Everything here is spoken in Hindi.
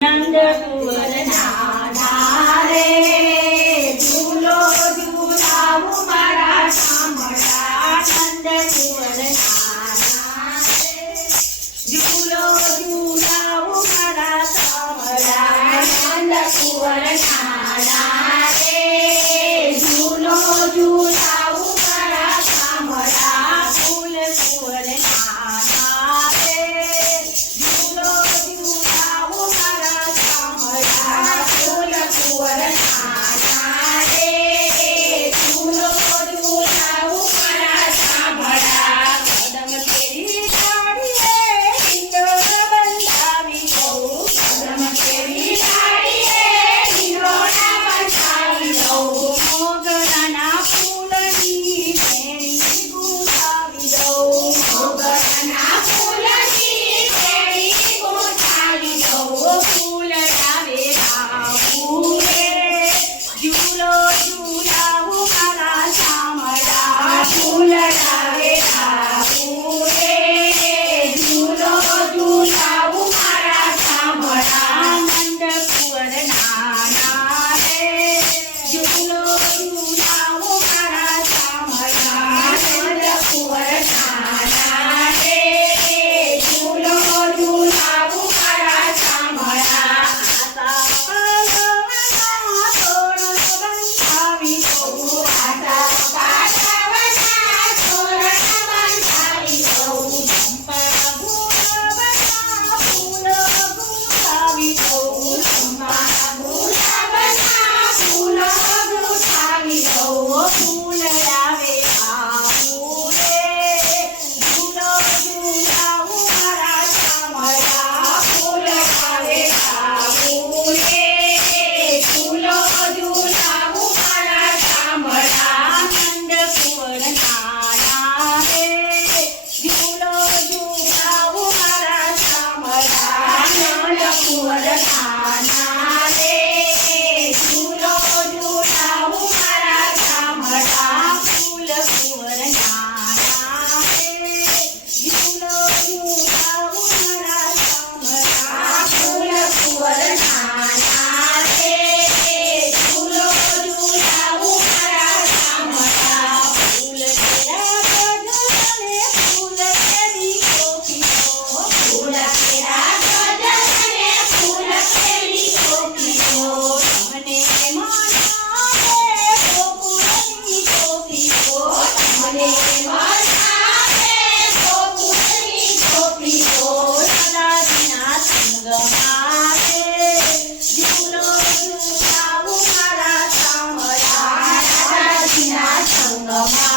नंदपुर नाधारे झूलो झूला मारा सांभळा नंदपुर झूलो झूलाऊ मारा सांभळा नंदपुर नाधारे झूलो झूलाऊ Namaste.